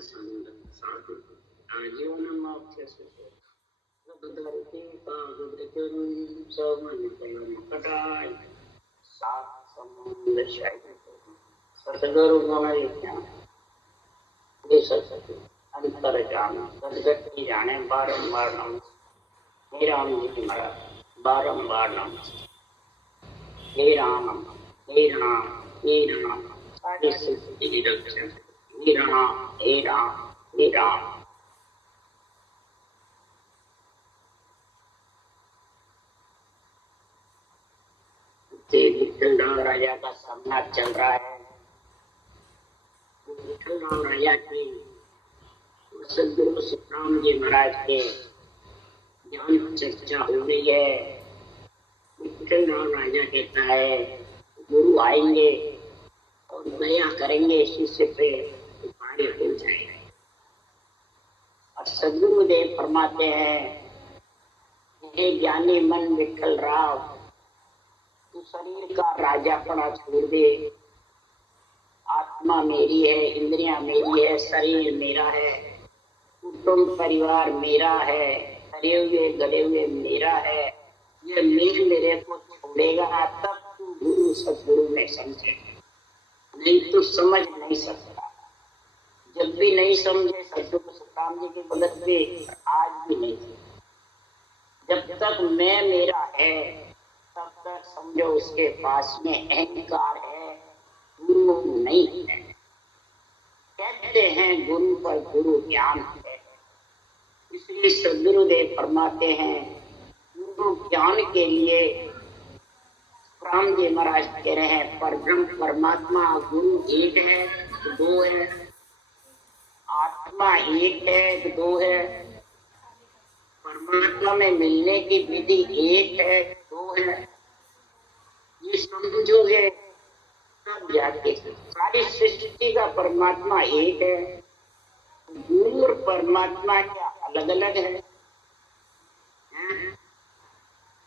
साधु जीवन मोक्ष सुखे धरती पागुन सौमन कटाय सात समुद्र शायद सतगुरु गणय ज्ञान ये सत्य अंतर जाना सदगति जाने बारंबार नम हे राम जी महाराज बारंबार नम हे राम हे राम हे राम सारी सृष्टि की रक्षा हे राम हे राम हे राम। विठल राजा का सम्राट चल रहा है। विठल राजा की सदगुरु सुखराम जी महाराज के ज्ञान चर्चा हो रही है। विठल राजा कहता है गुरु आएंगे और दया करेंगे शिष्य पे तो कार्य हो जाएगा। और सदगुरुदेव फरमाते हैं हे ज्ञानी मन विठल राव तू शरीर का राजापना छोड़ दे। आत्मा मेरी है, इंद्रियां मेरी है, शरीर मेरा है, कुटुंब परिवार मेरा है, हरे हुए गले हुए मेरा है। ये मेरे को छोड़ेगा तब तू गुरु सदगुरु में समझेगा, नहीं तो समझ नहीं सकता। जब भी नहीं समझे सदगुरु सुखराम जी के भगत पे आज भी नहीं। जब तक मैं मेरा है तब तक समझो उसके पास में अहंकार है, गुरु नहीं है। कहते हैं गुरु पर गुरु ज्ञान है, इसलिए सदगुरुदेव फरमाते हैं गुरु ज्ञान के लिए राम जी महाराज कह रहे हैं परब्रह्म परमात्मा गुरु एक है तो दो है, आत्मा एक है तो दो है, परमात्मा में मिलने की विधि एक है दो है। ये समझोगे तब जाके सारी सृष्टि का परमात्मा एक है। गुरु और परमात्मा क्या अलग अलग है?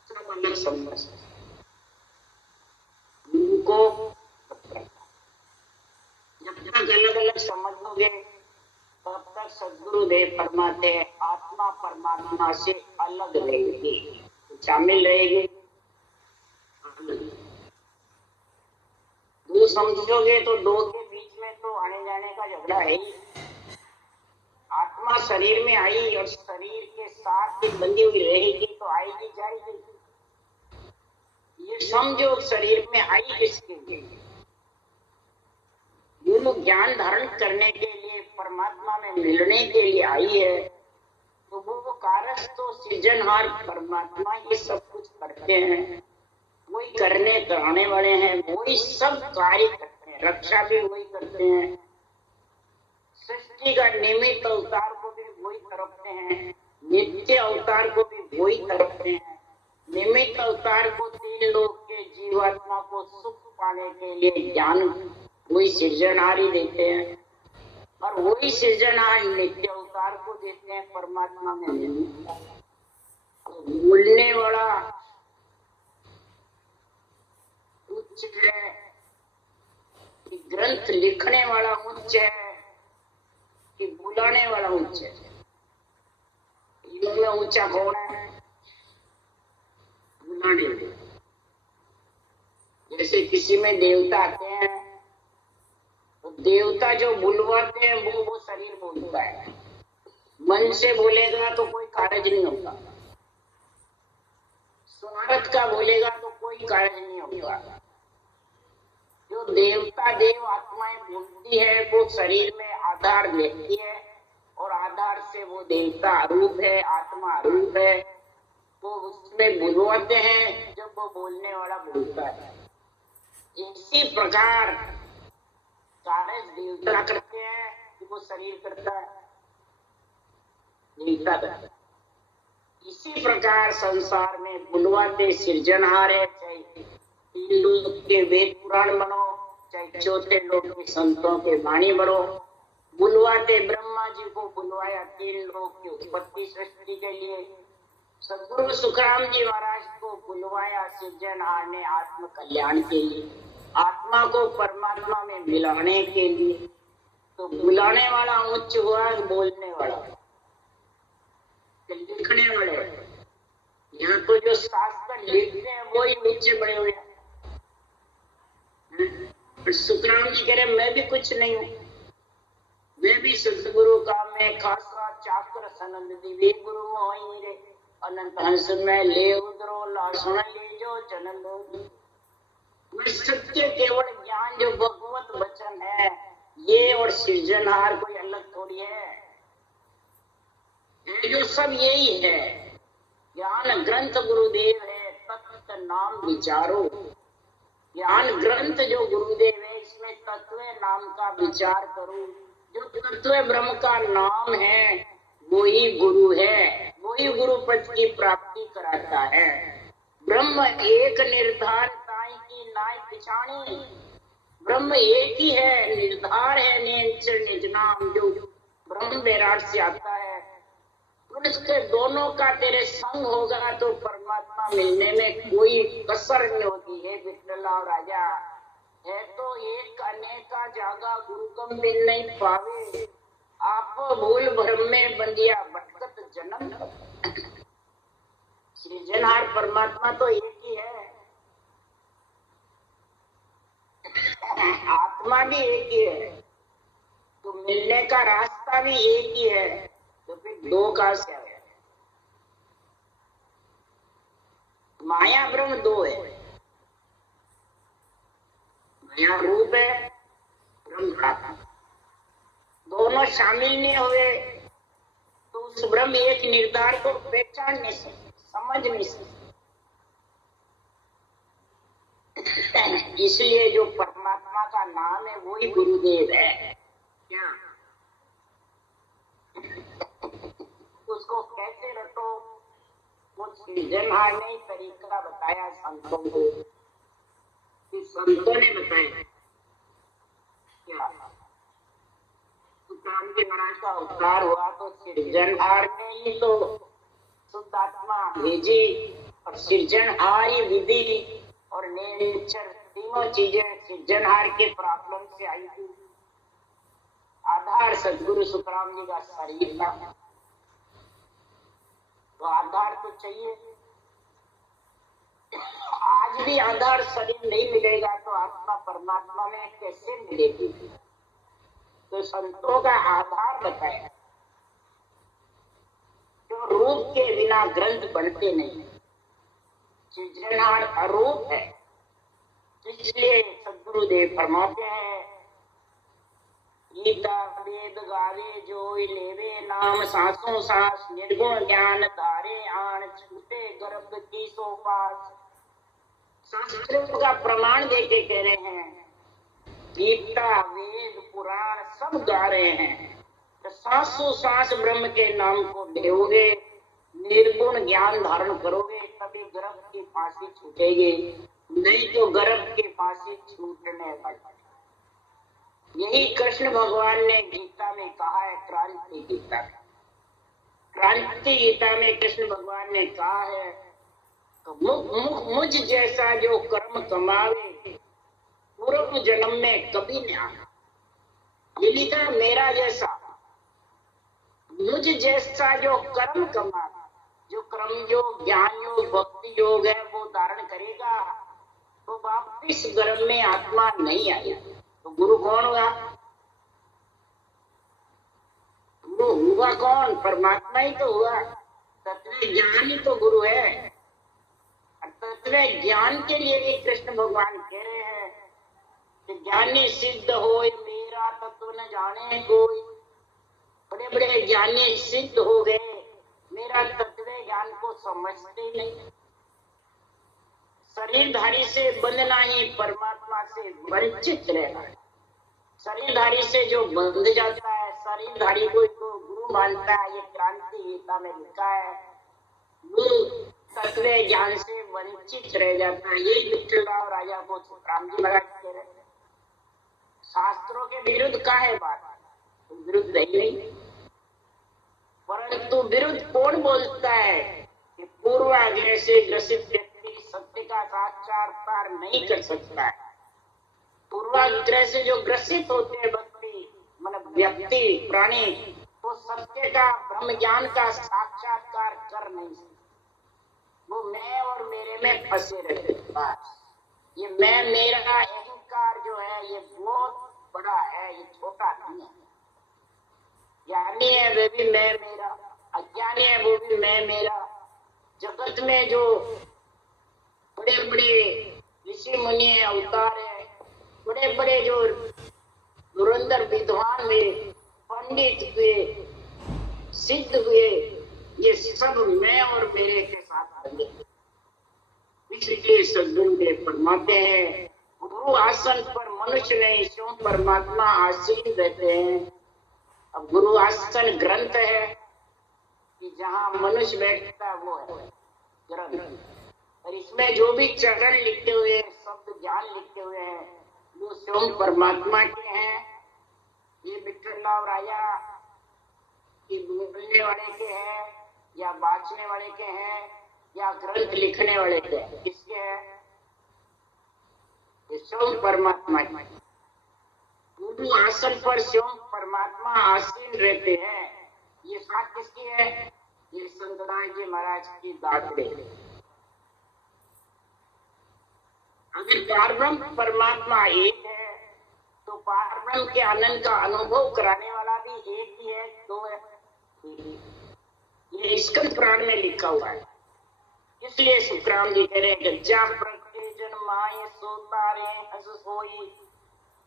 सब अलग समझ। गुरु को जब तक अलग अलग समझोगे तब तक सदगुरुदेव फरमाते हैं आत्मा परमात्मा से अलग रहेगी, शामिल रहेगी। दो समझोगे तो दो के बीच में तो आने जाने का झगड़ा है ही। आत्मा शरीर में आई और शरीर के साथ ही बंधी हुई रहेगी तो आएगी जाएगी। ये समझो शरीर में आई किसके लिए? गुरु ज्ञान धारण करने के लिए, परमात्मा में मिलने के लिए आई है। तो वो कारस तो सृजनहार परमात्मा ही सब कुछ करते हैं, वही करने कराने वाले हैं, वही सब कार्य करते हैं, रक्षा भी वही करते हैं। सृष्टि का निमित्त अवतार को भी वही करते हैं, नित्य अवतार को भी वही करते हैं। निमित्त अवतार को तीन लोक के जीवात्मा को सुख पाने के लिए ज्ञान वही सृजनहारी देते हैं, और वही सृजनहार नित्य अवतार को देते हैं परमात्मा में मिलने। तो बोलने वाला उच्च है कि ग्रंथ लिखने वाला उच्च है कि बुलाने वाला उच्च है? इनमें ऊंचा कौन है? बुलाने वाला। जैसे किसी में देवता आते हैं तो देवता जो बुलवाते हैं वो शरीर बोलता है। मन से बोलेगा तो कोई कार्य नहीं होगा, स्वार्थ का बोलेगा तो कोई कार्य नहीं होगा। जो देवता देव आत्माएं बोलती है वो शरीर में आधार देखती है और आधार से वो देवता रूप है, आत्मा रूप है, वो उसमें बुलवाते हैं जब वो बोलने वाला बोलता है। इसी प्रकार कार्य देवता करते हैं कि वो शरीर करता है, देवता करता है। इसी प्रकार संसार में बुलवाते सृजनहार है, चाहे तीन लोक के वेद पुराण बनो, चाहे चौथे लोक के संतों के वाणी बनो। बुलवाते ब्रह्मा जी को बुलवाया तीन लोक की उत्पत्ति सृष्टि के लिए, सदगुरु सुखराम जी महाराज को बुलवाया सृजनहार ने आत्म कल्याण के लिए, आत्मा को परमात्मा में मिलाने के लिए। तो बुलाने वाला उच्च हुआ, बोलने वाला लिखने वाले। यहाँ तो जो शास्त्र लिखते हैं वो ही नीचे बड़े हुए हैं। सुखराम जी कह रहे मैं भी कुछ नहीं हूँ, मैं भी सदगुरु का मैं खासा चाकर सनंद दिवे गुरु होई रे अनंत हंस में ले उधरो लासण ले जो चनंद। मैं सत्य केवल ज्ञान जो भगवत वचन है, ये और सृजनहार कोई अलग थोड़ी है, ये जो सब यही है। ज्ञान ग्रंथ गुरुदेव है, तत्व नाम विचारो। ज्ञान ग्रंथ जो गुरुदेव है, इसमें तत्व नाम का विचार करो। जो तत्व ब्रह्म का नाम है वही गुरु है, वही गुरु पद की प्राप्ति कराता है। ब्रह्म एक निर्धार ताई की नाय पिछाणी। ब्रह्म एक ही है, निर्धार है निश्चय निज नाम, जो ब्रह्म विराट से आता है। उसके दोनों का तेरे संग होगा तो परमात्मा मिलने में कोई कसर नहीं होती है। विठला राजा है तो एक अनेका जागा गुरु कम मिल नहीं पावे। आप भूल भ्रम में बंदिया भटकत जन्म। सृजनहार परमात्मा तो एक ही है, आत्मा भी एक ही है, तो मिलने का रास्ता भी एक ही है, तो फिर दो का से है। माया ब्रह्म दो है, माया रूप है, ब्रह्म आत्मा। दोनों शामिल नहीं हुए तो उस ब्रह्म एक निर्धार को पहचान नहीं सकते, समझ नहीं सकते। इसलिए जो परमात्मा का नाम है वही गुरुदेव है। क्या उसको कैसे रटो, वो सृजनहार ने तरीका बताया संतों को, संतों ने बताया। क्या तुकाराम जी महाराज का अवतार हुआ तो सृजनहार ने ही तो शुद्धात्मा भेजी, और सृजनहार ही विधि और नेचर तीनों चीजें सृजनहार के प्रॉब्लम से आई थी। आधार सदगुरु सुखराम जी का शरीर था, तो आधार तो चाहिए। आज भी आधार शरीर नहीं मिलेगा तो आत्मा परमात्मा में कैसे मिलेगी। तो संतों का आधार बताया, जो रूप के बिना ग्रंथ बनते नहीं। सृजनहार अरूप है, इसलिए सदगुरुदेव फरमाते हैं गीता वेद गावे जो लेवे नाम, सांसों सांस निर्गुण ज्ञान धारे आन, छूटे गर्भ की सोपास। शास्त्रों का प्रमाण देके कह रहे हैं, गीता वेद पुराण सब गा रहे हैं। तो सांसों सांस ब्रह्म के नाम को लेओगे, निर्गुण ज्ञान धारण करोगे, तभी गर्भ की फांसी छूटेगी, नहीं तो गर्भ की फांसी छूटने वाली। यही कृष्ण भगवान ने गीता में कहा है, क्रांति गीता। क्रांति गीता में कृष्ण भगवान ने कहा है तो मुझ जैसा जो कर्म कमावे पूर्व जन्म में कभी नहीं आना। ये लिखा मेरा जैसा, मुझ जैसा जो कर्म कमावे, जो कर्म योग ज्ञान योग भक्ति योग है वो धारण करेगा तो वापिस गर्भ में आत्मा नहीं आएगी। तो गुरु कौन हुआ? गुरु हुआ कौन? परमात्मा ही तो हुआ। तत्व ज्ञान ही तो गुरु है। तत्व ज्ञान के लिए भी कृष्ण भगवान कह रहे हैं कि ज्ञानी सिद्ध हो मेरा तत्व न जाने कोई। बड़े बड़े ज्ञानी सिद्ध हो गए, मेरा तत्व ज्ञान को समझते नहीं। शरीरधारी से बंधना ही परमात्मा से वंचित रहना है। शरीरधारी से जो बंध जाता है, शरीरधारी को तो गुरु मानता है, ये क्रांति गीता में लिखा है, गुरु तत्व ज्ञान से वंचित रह जाता है। यही विठलराव राजा को राम जी महाराज कह रहे हैं। शास्त्रों के विरुद्ध का है बात, विरुद्ध ही नहीं, परंतु विरुद्ध कौन बोलता है कि पूर्वाग्रह से ग्रसित व्यक्ति सत्य का साक्षात्कार नहीं कर सकता है। पूर्वाग्रह से जो ग्रसित होते हैं व्यक्ति मतलब व्यक्ति प्राणी तो सत्य का ब्रह्म ज्ञान का साक्षात्कार कर नहीं सकते। वो मैं और मेरे में फंसे रहते। बस ये मैं मेरा अहंकार जो है ये बहुत बड़ा है, ये छोटा नहीं है। ज्ञानी है वे भी मैं मेरा, अज्ञानी है वो भी मैं मेरा। जगत में जो बड़े बड़े ऋषि मुनि अवतार है, बड़े बड़े जो धुरंधर विद्वान हुए, पंडित हुए, सिद्ध हुए, ये सब मैं और मेरे के साथ बंधे। इसलिए सद्गुरुदेव फरमाते हैं गुरु आसन पर मनुष्य नहीं स्वयं परमात्मा आसीन रहते हैं। अब गुरु आसन ग्रंथ है कि जहाँ मनुष्य बैठता है वो है ग्रंथ, और इसमें जो भी चरण लिखे हुए शब्द ज्ञान लिखे हुए हैं वो स्वयं परमात्मा के हैं। ये विठ्ठलराव राया की बोलने वाले के हैं या बांचने वाले के हैं या ग्रंथ लिखने वाले के हैं, किसके हैं? ये स्वयं परमात्मा के। गुरु आसन पर स्वयं परमात्मा आसीन रहते हैं। ये बात किसकी है? ये संतदास जी महाराज की दातरे। अगर पारब्रह्म परमात्मा एक है तो पारब्रह्म के आनंद का अनुभव कराने वाला भी एक ही है, दो है? ये स्कंद पुराण में लिखा हुआ है। इसलिए सुखराम जी कह रहे हैं गज्जा प्रगटे जन माय सोतारे हस सोई,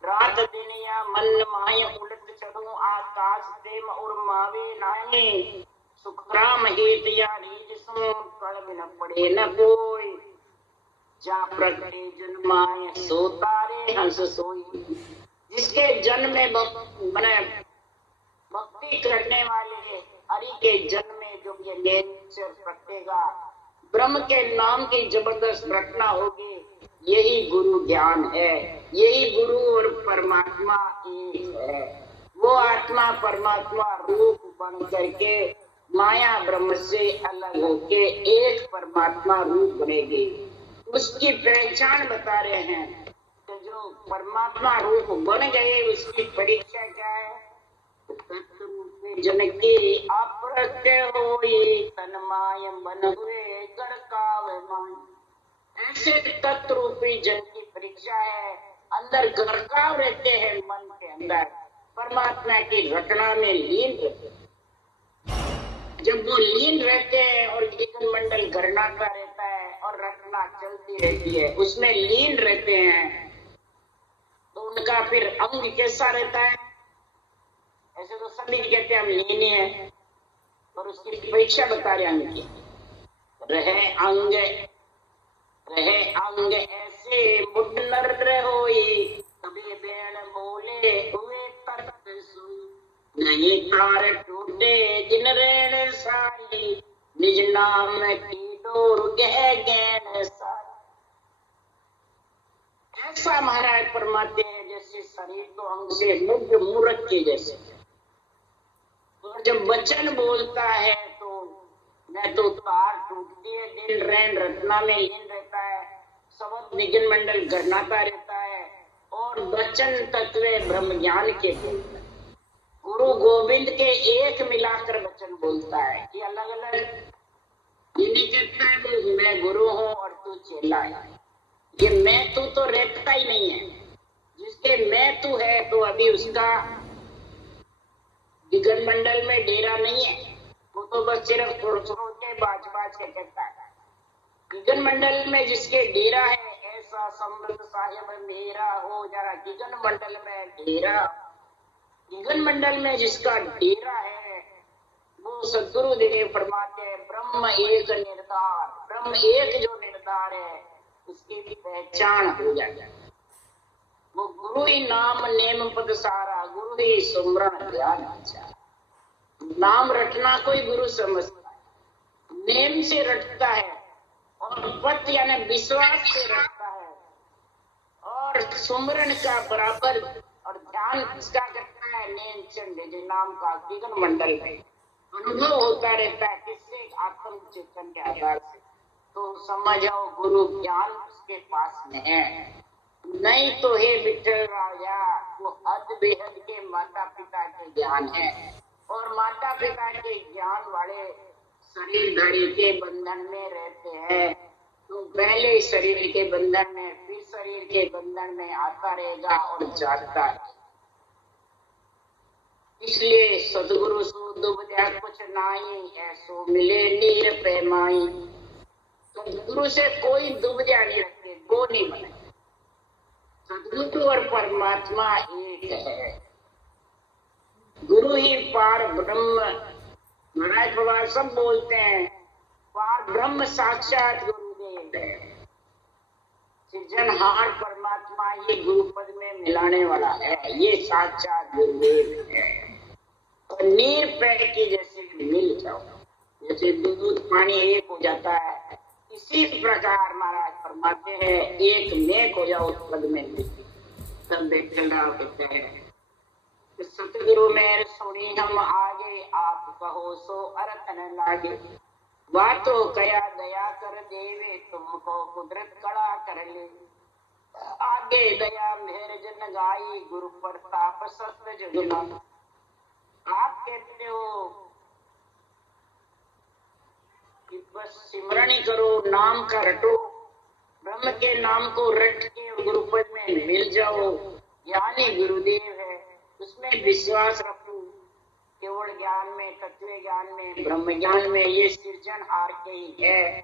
रात दिन या मन माय उलट चढ़ो आकाश प्रेम और मावे नाये, सुखराम हेत या रीज सो कल न पड़े न कोई, जा प्रगटे जन माय सोतारे हस सोई। जिसके जन्म में भक्ति करने वाले हरि के जन्म में जो ये नेचर प्रगटेगा, ब्रह्म के नाम की जबरदस्त रचना होगी, यही गुरु ज्ञान है। यही गुरु और परमात्मा एक है। वो आत्मा परमात्मा रूप बन करके माया ब्रह्म से अलग होके एक परमात्मा रूप बनेगी। उसकी पहचान बता रहे हैं कि जो परमात्मा रूप बन गए उसकी परीक्षा क्या है? जन की अप्रत्य होई तन माय बन हुए गढ़ कावे मान। ऐसे तत्व रूपी जन की परीक्षा है, अंदर गरकाव रहते हैं, मन के अंदर परमात्मा की रचना में लीन रहते हैं। जब वो लीन रहते हैं और जीवन मंडल गणनाता रहता है और रचना चलती रहती है, उसमें लीन रहते हैं, तो उनका फिर अंग कैसा रहता है? ऐसे तो सभी कहते हैं हम लीन है, और उसकी परीक्षा बता रहे अंग की। रहे अंग ऐसे मुडनर होई, कभी बेण बोले हुए तर्क सुई, नहीं तार टूटे जिन रेण साई, निज नाम की डोर गह गैन साई। ऐसा महाराज फरमाते हैं जैसे शरीर तो अंग से मुग्ध मूर्ख के जैसे, और जब वचन बोलता है तो न तो तार टूटती है, दिल रैन रचना में लीन रहता है, शब्द निजन मंडल गणनाता रहता है, और वचन तत्व ब्रह्म ज्ञान के बोलता है। गुरु गोविंद के एक मिलाकर वचन बोलता है कि अलग अलग ये नहीं कहता है मैं गुरु हूँ और तू चेला है। ये मैं तू तो रहता ही नहीं है। जिसके मैं तू है तो अभी उसका विघन मंडल में डेरा नहीं है, वो तो बस सिर्फ छोड़ के बाज के कहता है। विघन मंडल में जिसके डेरा है, ऐसा समृद्ध साहिब मेरा हो जरा विघन मंडल में डेरा। विघन मंडल में जिसका डेरा है वो सद्गुरु देव फरमाते हैं ब्रह्म एक निर्धार। ब्रह्म एक जो निर्धार है उसकी भी पहचान हो जाती है। वो गुरु ही नाम नेम पद सारा, गुरु ही सुमरण ध्यान अच्छा। नाम रटना कोई गुरु समझता है, नेम से रटता है, और पद यानी विश्वास से रटता है, और सुमरण का बराबर और ध्यान किसका करता है? नेम चंड नाम का विघन मंडल में अनुभव होता रहता है। किससे? आत्म चेतन के आधार से। तो समझ आओ गुरु ज्ञान उसके पास में है। नहीं तो हे विठल राजा, वो हद बेहद के माता पिता के ज्ञान है, और माता पिता के ज्ञान वाले शरीरधारी के बंधन में रहते हैं। तो पहले शरीर के बंधन में, फिर शरीर के बंधन में आता रहेगा और जाता है। इसलिए सदगुरु सो दुबद्या कुछ नाई, ऐसो मिले नीर पैमाई। सदगुरु से कोई दुबद्या नहीं रखे, वो नहीं बने। सदगुरु और परमात्मा एक है। गुरु ही पार ब्रह्म, महाराज भगवान सब बोलते हैं, पार ब्रह्म साक्षात गुरुदेव है। सृजनहार परमात्मा ये गुरुपद में मिलाने वाला है, ये साक्षात गुरुदेव है। और नीर पैर की जैसे मिल जाओ, जैसे दूध पानी एक हो जाता है, इसी प्रकार महाराज फरमाते हैं एक नेक हो जाओ उस पद में। तब विठल राव कहते हैं सतगुरु मेर सुनी हम आगे, आप कहो सो अर्थ न लागे। बातो कया दया कर देवे, तुमको कुदरत कड़ा कर ले। आगे दया मेहर जन गाई, गुरु प्रताप सत्य जगना। आप कहते हो कि बस सिमरन ही करो, नाम का रटो, ब्रह्म के नाम को रट के गुरुपद में मिल जाओ। ज्ञानी गुरुदेव है, उसमें विश्वास रखो। केवल ज्ञान में, तत्व ज्ञान में, ब्रह्म ज्ञान में, ये सृजनहार के ही है।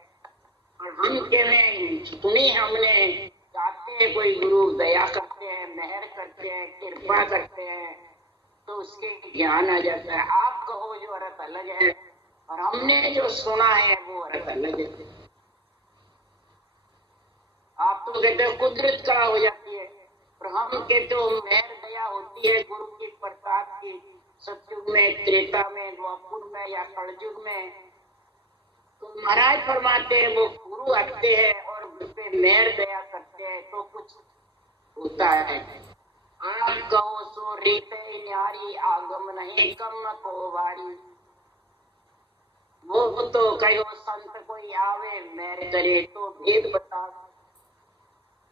और हम के सुनी हमने, चाहते हैं कोई गुरु दया करते हैं, मेहर करते हैं, कृपा करते हैं, तो उसके ज्ञान आ जाता है। आप कहो जो अर्थ अलग है, और हमने जो सुना है वो अर्थ अलग है। आप तो कहते हो कुदरत कड़ा हो जाती है, और हम कहते हो मेहर दया होती है गुरु की प्रताप की। सतयुग में, त्रेता में, द्वापर में या कलयुग में, तो महाराज फरमाते हैं वो गुरु आते हैं और उस पे मेहर दया करते हैं तो कुछ होता है। आप कहो सो रीते न्यारी, आगम नहीं कम को वारी। वो तो कहो संत कोई आवे, मेहर करे तो भेद बता।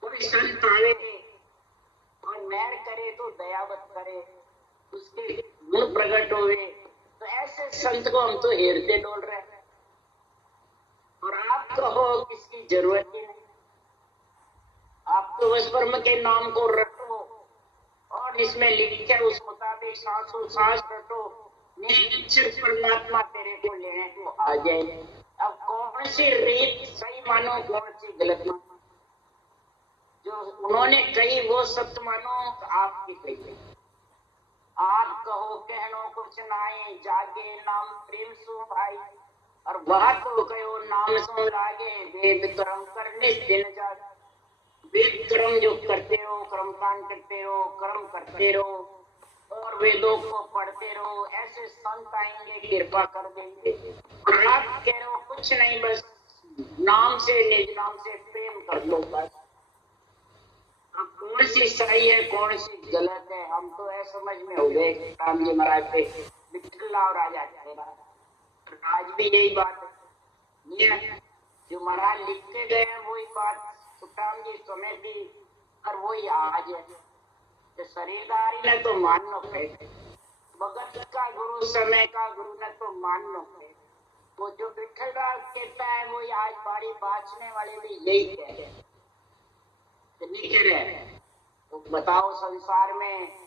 कोई संत आवे और मेहर करे तो दयावत करे, उसके गुण प्रकट हुए, तो ऐसे संत को हम तो हेरते डोल रहे हैं। और आप कहो किसकी जरूरत ही नहीं, आप तो बस ब्रह्म के नाम को रटो, और इसमें लिखे उस मुताबिक सांसों सांस रटो, निश्चय परमात्मा तेरे को लेने को आ जाए। अब कौन सी रीत सही मानो, कौन सी गलत मानो? जो उन्होंने कही वो सत्य मानो, आपकी कही। आप कहो कहनो कुछ नाई, जागे नाम प्रेम सु भाई। और वह तो कहो नाम सो लागे, वेद कर्म करने दिन जागे। वेद कर्म जो करते हो, कर्म कांड करते हो, कर्म करते रहो, और वेदों को पढ़ते रहो, ऐसे संत आएंगे कृपा कर देंगे। और आप कह रहे हो कुछ नहीं, बस नाम से, निज नाम से प्रेम कर लो बस। अब कौन सी सही है, कौन सी गलत है, हम तो ऐसे समझ में हो गए। राम जी महाराज पे विठल राव राजा आज भी यही बात है, जो महाराज लिखते गए हैं वही बात सुखराम जी समय थी और वही आज है। तो शरीरदारी ने तो मानो है, भगत का गुरु, समय का गुरु ने तो मानो है। वो जो विठल राव कहता है वही आज बाड़ी बाँचने वाले भी यही कह रहे हैं। नहीं कह रहे हैं तो बताओ, संसार में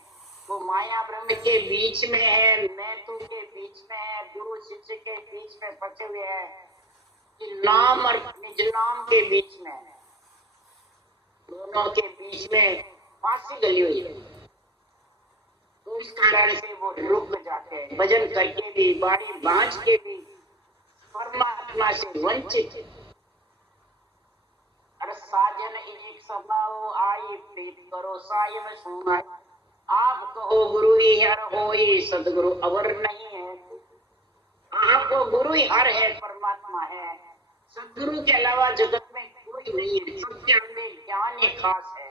वो माया ब्रह्म के बीच में है, मैं तू के बीच में है, गुरु शिष्य के बीच में फंसे हुए हैं, कि नाम और निज नाम के बीच में है, दोनों के बीच में फांसी गली हुई है। तो इस कारण से वो रुक जाते हैं, भजन करके भी, बाड़ी बाँच के भी परमात्मा से वंचित है। अरे साजन एक समाओ आई, प्रीत करो सायम सुनाई। आप कहो गुरु ही हर होई, सदगुरु अवर नहीं है। आपको गुरु ही हर है, परमात्मा है, सदगुरु के अलावा जगत में कोई नहीं है। सबके अंदर ज्ञान ही खास है,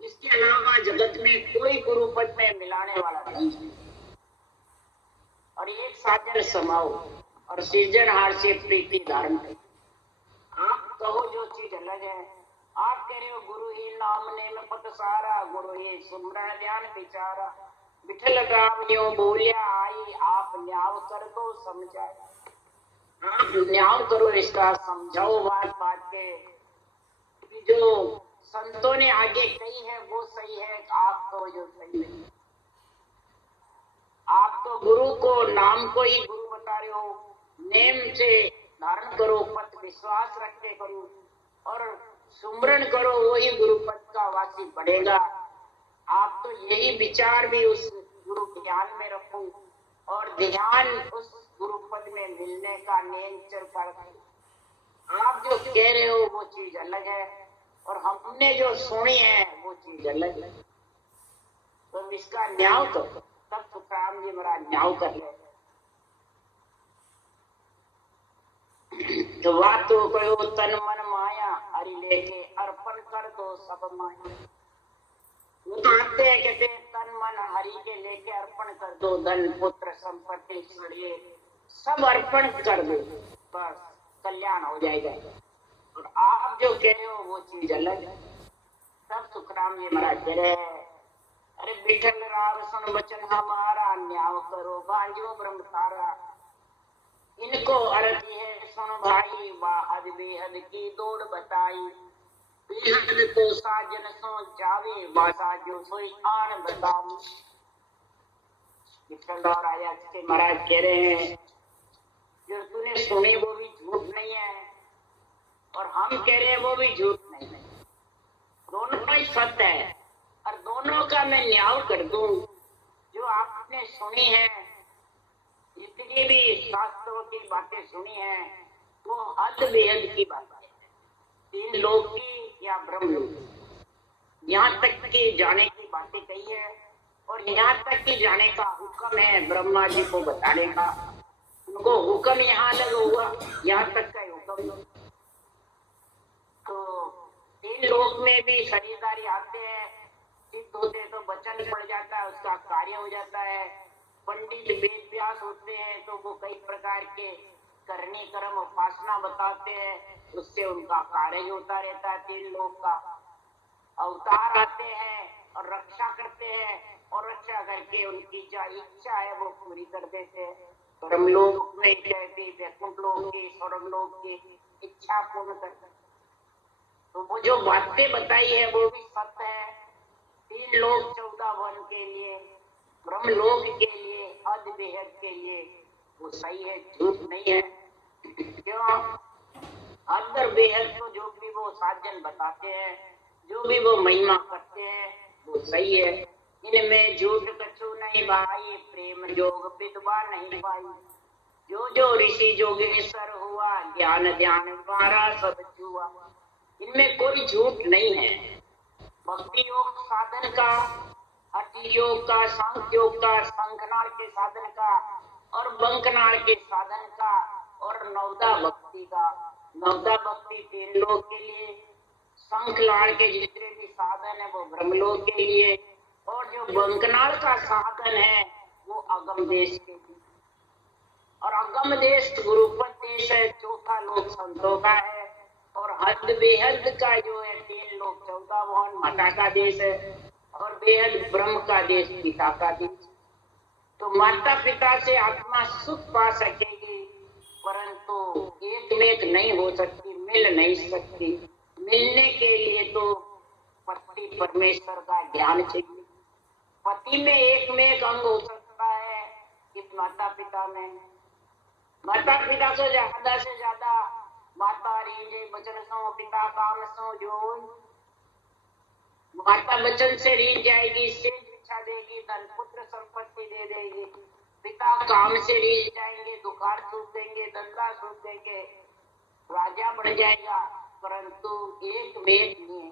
इसके अलावा जगत में कोई गुरु पद में मिलाने वाला नहीं है। और एक साजन समाओ और सृजनहार से प्रीति धारण करो। आप कहो जो चीज अलग है, आप कह रहे हो गुरु ही नाम ने में पत सारा, गुरु ही सुमरण ध्यान विचारा, विठल राम न्यो बोलिया आई, आप न्याव कर दो समझाए। आप न्याव करो, इसका समझाओ बात बात के, जो संतों ने आगे कही है वो सही है, आप तो जो सही नहीं। आप तो गुरु को नाम को ही गुरु बता रहे हो, नेम से धारण करो, पद विश्वास रख के करो और सुमरण करो, वही गुरु पद का वासी बढ़ेगा। आप तो यही विचार भी उस गुरु ज्ञान में रखो और ध्यान उस गुरु पद में मिलने का नेचर कर। आप जो कह रहे हो वो चीज अलग है और हमने जो सुनी है वो चीज अलग है, तो इसका न्याय करो। तब तुकाराम जी मेरा न्याय कर ले। तो बात तो कहो तन मन माया, हरि लेके अर्पण कर दो सब माया। वो तो आते हैं कहते तन मन हरि के लेके अर्पण कर दो, धन पुत्र संपत्ति सब अर्पण कर दो, बस कल्याण हो जाएगा। और आप जो कह रहे हो वो चीज अलग है। तब सुखराम जी महाराज कह रहे हैं, अरे विठल राम सुन वचन हमारा, न्याय करो भाइयों ब्रह्म तारा। इनको अर्थ है सुन भाई, वाहद बेहद की दौड़ बताई, बेहद तो साजन सो जावे, वासा जो सोई आन बताऊ। विठल और आया के महाराज कह रहे हैं, जो तूने सुने वो भी झूठ नहीं है और हम कह रहे हैं वो भी झूठ नहीं है, दोनों ही सत्य है। और दोनों का मैं न्याय कर दूं, जो आपने सुनी है, जितनी भी शास्त्रों की बातें सुनी है वो हद बेहद की बातें हैं, तीन लोक की या ब्रह्म लोक, यहाँ तक की जाने की बातें कही है और यहाँ तक की जाने का हुक्म है ब्रह्मा जी को बताने का। उनको हुक्म यहाँ लग हुआ, यहाँ तक का हुक्म। तो तीन लोक में भी शरीरदारी आते हैं, सिद्ध होते तो वचन पड़ जाता है, उसका कार्य हो जाता है। पंडित वेद व्यास होते हैं तो वो कई प्रकार के करनी कर्म उपासना बताते हैं, उससे उनका कार्य होता रहता है। तीन लोक का अवतार आते हैं और रक्षा करते हैं और रक्षा करके उनकी जो इच्छा है वो पूरी कर देते हैं। ब्रह्मलोक में जैसे वैकुंठ लोक की, स्वर्ग लोक की इच्छा पूर्ण करते हैं। तो वो जो बातें बताई है वो भी सत्य है। तीन लोक 14 वन के लिए, ब्रह्मलोक के लिए, अध बेहद के लिए वो सही है, झूठ नहीं है। क्यों? अदर बेहद तो जो भी वो साजन बताते हैं, जो भी वो महिमा करते हैं वो सही है। इनमें झूठ कछु नहीं भाई, प्रेम जोग विधवा नहीं पाई। जो जो ऋषि जोगेश्वर हुआ, ज्ञान ध्यान द्वारा सब छुआ। इनमें कोई झूठ नहीं है। भक्ति योग साधन का, हठि योग का, सांख्य योग का, शंखनाल के साधन का और बंकनाल के साधन का और नवदा भक्ति का। नवदा भक्ति तीन लोक के लिए, शंखनाल के जितने भी साधन है वो ब्रह्मलोक के लिए और जो बंकनाल का साधन है वो अगम देश के लिए। और अगम देश गुरुपद देश है, चौथा लोक संतों का है। और हद बेहद का जो है तीन लोक 14 भवन माता का देश है और बेहद ब्रह्म का देश पिता का देश। तो माता पिता से आत्मा सुख पा सकेगी, परंतु एक में एक नहीं हो सकती, मिल नहीं सकती। मिलने के लिए तो पति परमेश्वर का ज्ञान चाहिए। पति में एक अंग हो सकता है इस माता पिता में। माता पिता से ज्यादा माता रीझे वचन सो, पिता काम सो जोई। माता वचन से रीझ जाएगी, सेज बिछा देगी, धन पुत्र संपत्ति दे देगी। पिता काम से रीझ जाएंगे, दुकान सूख देंगे, धंधा सूख देंगे, राजा बन जाएगा। परंतु एक में नहीं है।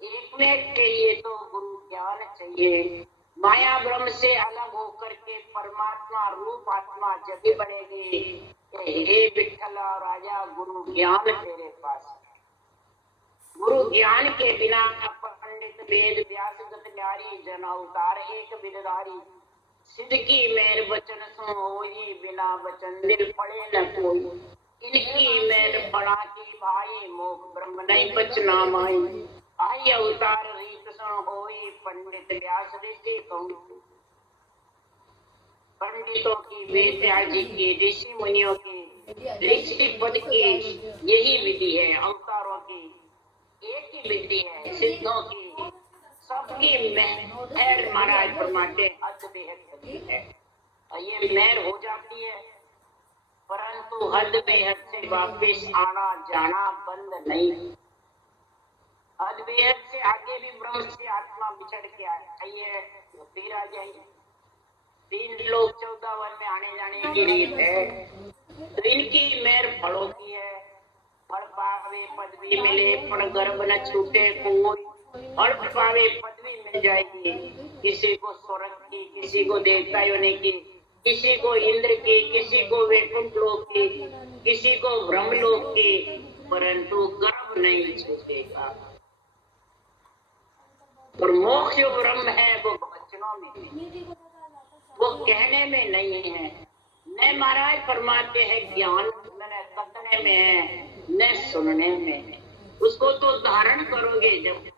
एक में के लिए तो गुरु ज्ञान चाहिए। माया ब्रह्म से अलग होकर के परमात्मा रूप आत्मा जब भी बनेगी। हे विठ्ठल राजा, गुरु ज्ञान तेरे पास है। गुरु ज्ञान के बिना पंडित वेद व्यास गत न्यारी, जन अवतार एक विदधारी। सिद्ध की मेर वचन सो होई, बिना वचन दिल पड़े न कोई। इनकी मेर बड़ा की भाई मोख ब्रह्म नहीं बचना माई आई अवतार रीत सण होई पंडित व्यास ऋषि कहूँ पंडितों की वेद जी की ऋषि मुनियों की ऋषि पद की यही विधि है अवतारों की एक ही विधि है सिद्धों की सबकी मेहर महाराज फरमाते हद बेहद है ये मेहर हो जाती है परंतु हद बेहद से वापिस आना जाना बंद नहीं हद बेहद से आगे भी ब्रह्म से आत्मा बिछड़ के आई है तो फिर आ जाइए 3 लोग 14 वन में आने जाने की रीत है तो इनकी मेहर फलों की है फल पावे पदवी मिले पण गर्भ न छूटे कोई फल पावे पदवी मिल जाएगी किसी को स्वर्ग की किसी को देवता योनि की किसी को इंद्र की किसी को वैकुंठ लोक की किसी को ब्रह्मलोक की परंतु गर्भ नहीं छूटेगा और मोक्ष जो ब्रह्म है वो वचनों में वो कहने में नहीं है न महाराज फरमाते हैं ज्ञान न कथने में है न सुनने में है उसको तो धारण करोगे जब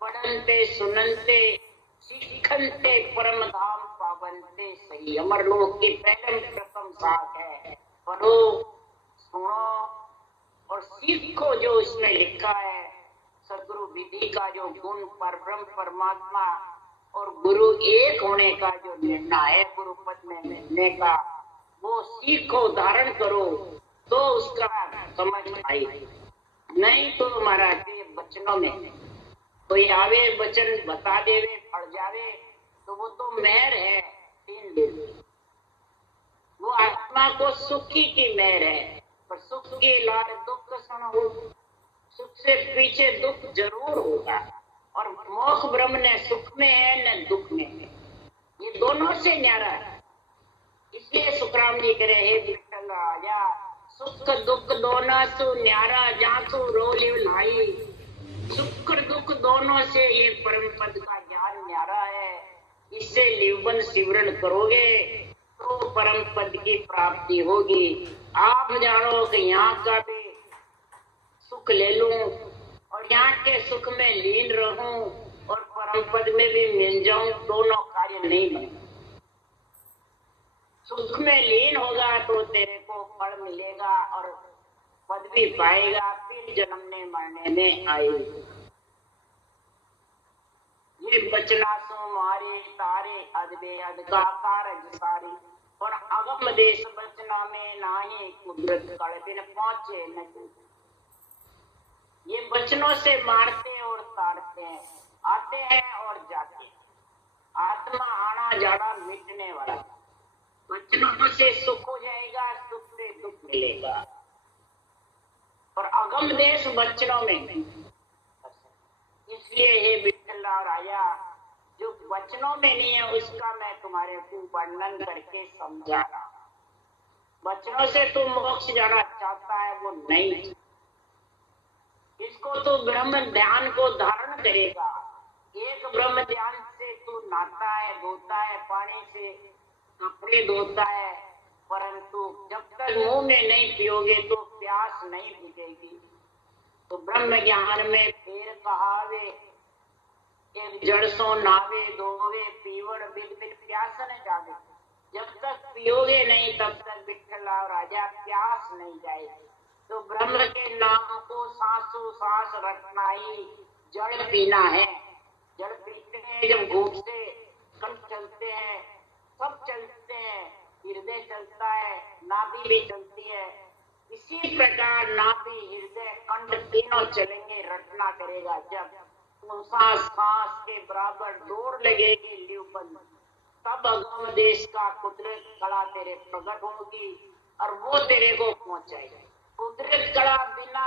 पढ़नते सुनते सीखनते परम धाम पावनते सही अमर लोक की पहले प्रथम साथ है पढ़ो सुनो और सीखो जो उसमें लिखा है सदगुरु विधि का जो गुण पर ब्रह्म परमात्मा और गुरु एक होने का जो निर्णय है गुरु पद में मिलने का वो सीखो धारण करो तो उसका समझ आई नहीं तो हमारा बचनों में कोई आवे वचन बता देवे पड़ जावे तो वो तो मेहर है 3 दिन वो आत्मा को सुखी की मेहर है पर सुख की लार दुख सुनो सुख से पीछे दुख जरूर होगा और मोक्ष ब्रह्म ने सुख में है न दुख में है ये दोनों से न्यारा है इसलिए सुखराम जी करे हे विठल राजा सुख दुख दोनों सु न्यारा जासु रो लिव लाई सुख दुख दोनों से ये परम पद का ज्ञान न्यारा है इससे लिवबन सिमरन करोगे तो परम पद की प्राप्ति होगी आप जानो कि यहाँ का भी सुख ले लूं और यहाँ के सुख में लीन रहूं और परम पद में भी मिल जाऊं दोनों कार्य नहीं बने सुख में लीन होगा तो तेरे को फल मिलेगा और पद भी पाएगा फिर जन्मने मरने में आएगी ये बचना सो मारे तारे अद बेहद का कारज सारी और अगम देश बचना में नाही कुदरत कड़ बिन पहुंचे नहीं ये बचनों से मारते और तारते हैं आते हैं और जाते हैं आत्मा आना जाना मिटने वाला बचनों से सुख हो जाएगा सुख से दुख मिलेगा और अगम देश बचनों में इसलिए हे विठल राजा जो वचनों में नहीं है उसका मैं तुम्हारे को वर्णन करके समझा रहा वचनों से तू मोक्ष जाना चाहता है वो नहीं इसको तो ब्रह्म ध्यान को धारण करेगा एक ब्रह्म ध्यान से तू नहाता है धोता है पानी से कपड़े धोता है परंतु जब तक मुंह में नहीं पियोगे तो प्यास नहीं बुझेगी तो ब्रह्म ज्ञान में फिर कहावे एक जड़ सो नावे धोवे पीवड़ बिन बिन प्यास न जावे जब तक पियोगे नहीं तब तक विठल राजा प्यास नहीं जाएगी तो ब्रह्म के नाम को सांसों सांस रखना ही जल पीना है जल पीते हैं जब घूम से कंठ चलते हैं सब चलते हैं हृदय चलता है नाभि भी चलती है इसी प्रकार नाभि हृदय कंठ तीनों चलेंगे रटना करेगा जब सांस सांस के बराबर दौड़ लगेगी ल्यूबंद तब अगम देश का कुदरत कला तेरे प्रकट होगी और वो तेरे को पहुंचाएगी कुदरत कला बिना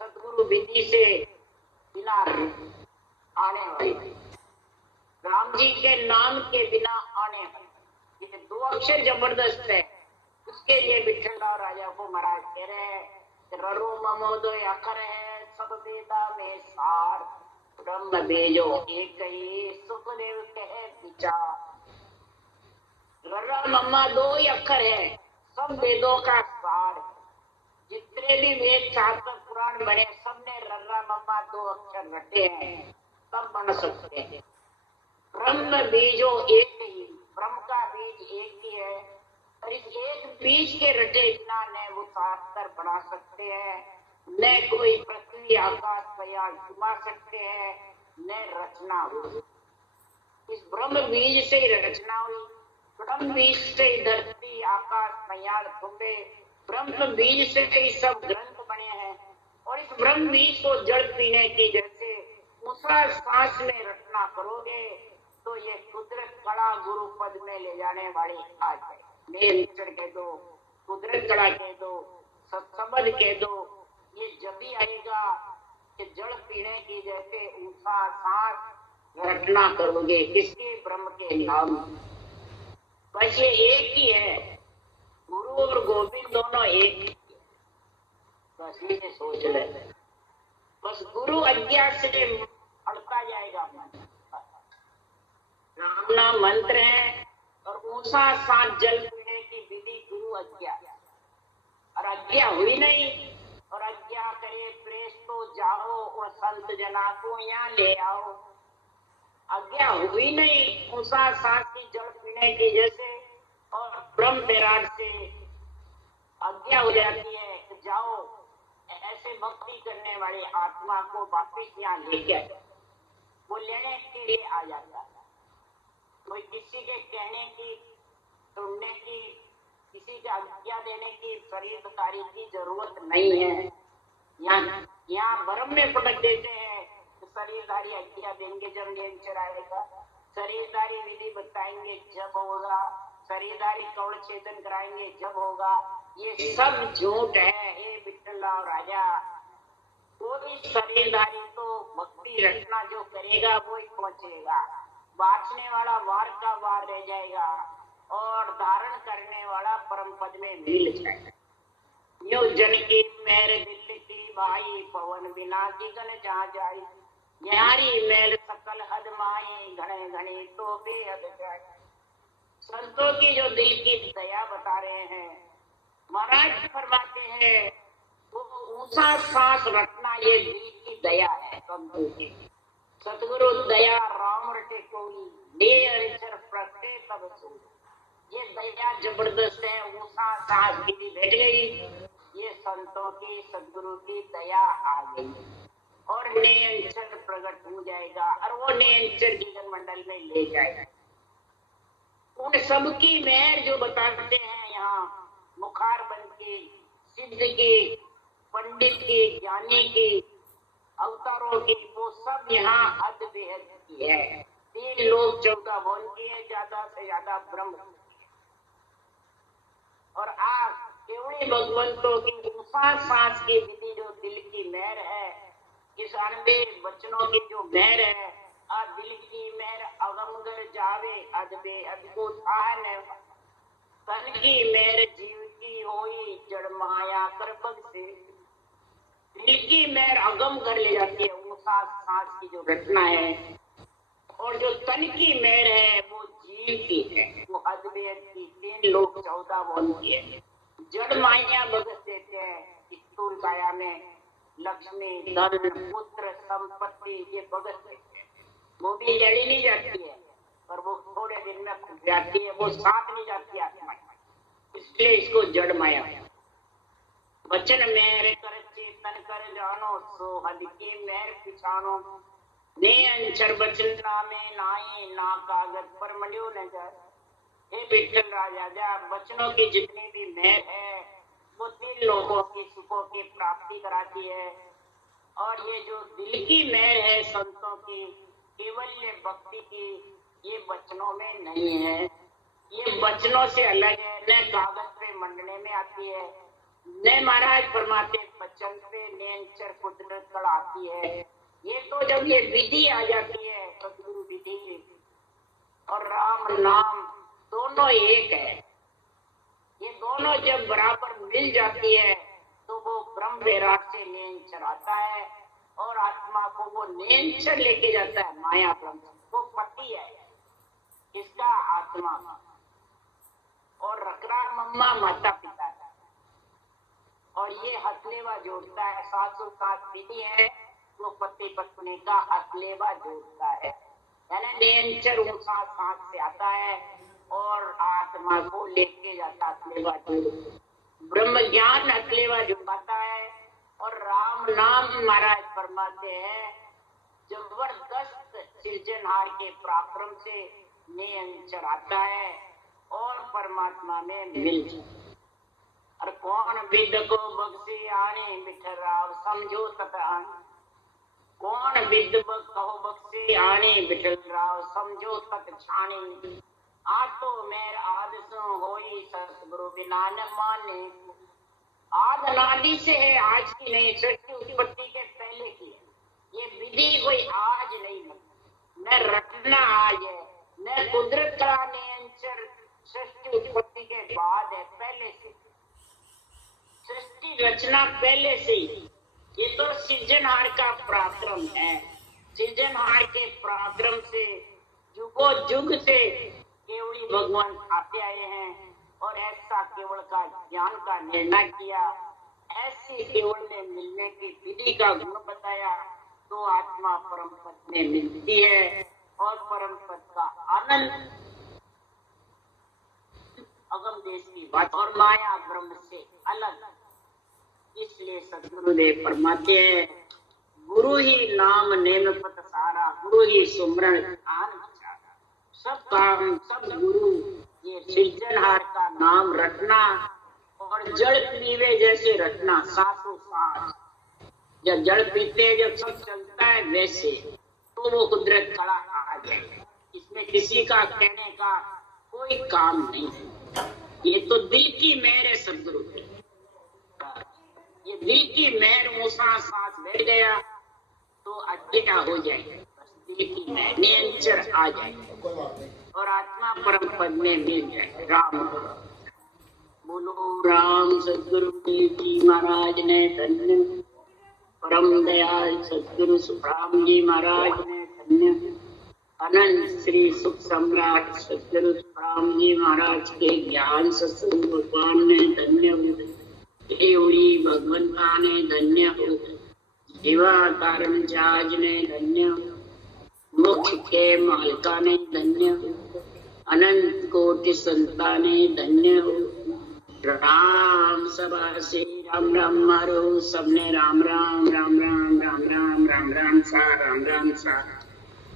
सदगुरु विधि से बिना आने वाली राम जी के नाम के बिना आने वाली ये 2 अक्षर जबरदस्त है उसके लिए विठल राजा को महाराज कह रहे हैं ररो ममोदो अखर है सब वेदा में सार ब्रह्म बेजो एक ही सुखदेव कहे विचार ररा मम्मा 2 ही अक्षर है सब वेदों का सार जितने भी वेद शास्त्र पुराण बने सबने रर्रा मम्मा 2 अक्षर रटे हैं, तब बन सकते हैं। ब्रह्म बीजो एक ही, ब्रह्म का बीज एक ही है, और इस एक बीज के रटे बिना न वो सार्थकर बना सकते हैं, न कोई पृथ्वी आकाश पयाल घुमा सकते हैं, न रचना हुई। इस ब्रह्म बीज से ही रचना हुई, ब्रह्म बीज से ही धरती आकाश पयाल घूमे, ब्रह्म बीज से ही सब ग्रंथ बने हैं। और इस ब्रह्म बीज को जड़ पीने की जैसे उसा सांस में रचना करोगे तो ये कुदरत कला गुरु पद में ले जाने वाली आज है। नेचर कह दो, कुदरत कला कह दो, सत्संबंध कह दो, ये जब भी आएगा कि जड़ पीने की जैसे उसा सांस रचना करोगे किसके? ब्रह्म के नाम। बस ये एक ही है, गुरु और गोविंद दोनों एक ही है। बस इसे सोच ले। बस गुरु आज्ञा से अड़ता जाएगा मन। राम नाम मंत्र है और ऊंचा सांस जल पीने की विधि गुरु आज्ञा, और आज्ञा हुई नहीं, और आज्ञा करे प्रेस तो जाओ और संत जना को यहाँ ले आओ। आज्ञा हुई नहीं ऊंचा सांस की जल पीने की जैसे, और ब्रह्म विराट से आज्ञा हो जाती है कि जाओ ऐसे भक्ति करने वाली आत्मा को वापिस यहाँ लेके आओ। वो लेने के लिए आ जाता है। कोई किसी के कहने की, सुनने की, किसी का आज्ञा देने की, खरीददारी की जरूरत नहीं है। यहाँ ब्रह्म में पटक देते हैं तो शरीरदारी आज्ञा देंगे जब नेचर आएगा, शरीरदारी विधि बताएंगे जब होगा, शरीरदारी कवड़ चेतन कराएंगे जब होगा। ये सब झूठ है। हे विठ्ठलराव राजा, कोई शरीरदारी तो भक्ति रचना जो करेगा वो ही पहुंचेगा, बाँचने वाला वार का वार रह जाएगा, और धारण करने वाला परम पद में मिल जाएगा। यो जन की मेरे दिल की भाई, पवन बिना की गन जा जाई, न्यारी मेल सकल हद माई, घने घने तो बेहद जाए। संतों की जो दिल की दया बता रहे हैं, महाराज फरमाते हैं वो ऊंचा सांस रखना ये दिल की दया है। संतों की सतगुरु दया राम रटे कोई, दे अरिचर प्रगटे तब सो। ये दया जबरदस्त है, ऊंचा सांस की बैठ गई, ये संतों की सदगुरु की दया आ गई, और नेंचर प्रकट हो जाएगा, और वो नेंचर जीवन मंडल में ले जाएगा। उन सबकी मेहर जो बताते हैं यहाँ, मुखार बन की, सिद्ध की, पंडित की, ज्ञानी की, अवतारों की, वो सब यहाँ हद बेहद की है। 3 लोग 14 भवन की है, ज्यादा से ज्यादा ब्रह्म। और आज केवल भगवंतों की ऊंचा सांस की विधि जो दिल की मेहर है, इस अनबे वचनों की जो मेहर है, आ दिल की मेहर अगमगर जावे अदबे अद्भुत आन, तन की मेहर जीव की होई जड़ माया कर बग से। दिल की मेहर अगम कर ले जाती है ऊंचा सांस की जो रचना है, और जो तन की मेहर है वो जीव की है, वो अदबे की 3 लोग 14 भवन की है। जड़ माया बगस देते हैं, स्थूल काया में लक्ष्मी, धन, पुत्र, संपत्ति ये बगस देते हैं। वो भी जड़ी नहीं जाती है, पर वो थोड़े दिन में खुल जाती है, वो साथ नहीं जाती आत्मा, इसलिए इसको जड़ माया। वचन मेरे कर चेतन कर जानो, सो हद की मेहर पिछानो, ने अंचर वचन नामे नाई, ना कागज पर मलियो नजर। हे विठ्ठल राजा, वचनों की जितनी भी मेहर है वो 3 लोगों की सुखों की प्राप्ति कराती है, और ये जो दिल की मेहर है संतों की, केवल ये भक्ति की, ये वचनों में नहीं है, ये वचनों से अलग है, न कागज पे मंडने में आती है, न महाराज फरमाते वचन पे नेंचर कुदरत कल आती है। ये तो जब ये विधि आ जाती है, सतगुरु विधि और राम नाम दोनों एक है, ये दोनों जब बराबर मिल जाती है तो वो ब्रह्म विराट से नेंचर आता है, और आत्मा को वो नेंचर लेके जाता है माया ब्रह्म। वो पति है इसका आत्मा, और रकरा मम्मा माता पिता है, और ये हथलेवा जोड़ता है। सासू सास विधि है तो पति पत्नी का हथलेवा जोड़ता है, यानी नियंचर ऊंचा सांस से आता है और आत्मा को लेके जाता हथलेवा जोड़। ब्रह्म ज्ञान हथलेवा जोड़ता है और राम नाम महाराज फरमाते हैं जबरदस्त सृजनहार के पराक्रम से नियंचर आता है और परमात्मा में मिल जाता। और कौन विद को बख्शी आने बिठर राव समझो तथा, कौन विद कहो बख्शी आने बिठर राव समझो तत छाने, आतो मेर आदसों होई सतगुरु बिना न माने। आद अनादि से है, आज की नहीं, सृष्टि उत्पत्ति के पहले की है। ये विधि कोई आज नहीं है, न रटना आज है, न कुदरत का नियंत्रण सृष्टि उत्पत्ति के बाद है, पहले से सृष्टि रचना पहले से ही। ये तो सृजनहार का पराक्रम है। सृजनहार के पराक्रम से युगो युग से केवली भगवान आते आए हैं और ऐसा केवल का ज्ञान का निर्णय किया। ऐसी केवल में मिलने की विधि का गुण बताया तो आत्मा परम पद में मिलती है और परम पद का आनंद अगम देश की बात और माया ब्रह्म से अलग। इसलिए सदगुरुदेव फरमाते हैं गुरु ही नाम नेम पत सारा, गुरु ही सुमरन आन विचारा। सब काम सब गुरु ये सृजनहार का नाम रटना और जल पीवे जैसे रटना, सांसों सांस जब जल पीते जब सब चलता है वैसे, तो वो कुदरत खड़ा आ जाए। इसमें किसी का कहने का कोई काम नहीं है। ये तो दिल की मेहर है सदगुरु की। ये दिल की मेहर मूसा सांस बैठ गया तो अकेला हो जाए, दिल की मेहर नियंत्रण आ जाए और आत्मा परम पद में मिल जाए। राम बोलो राम सदगुरु जी महाराज ने धन्य, परम दयाल सदगुरु सुखराम जी महाराज ने धन्य, अनंत श्री सुख सम्राट सदगुरु सुखराम जी महाराज के ज्ञान सत्संग भगवान ने धन्य हो, देवड़ी भगवंता ने धन्य हो, जीवा कारण जाज ने धन्य हो, मोक्ष के मालिका ने धन्य हो, अनंत कोटि संता ने धन्य हो। राम सभा से राम राम मारो, सबने राम राम राम राम राम राम राम राम सा राम राम सा।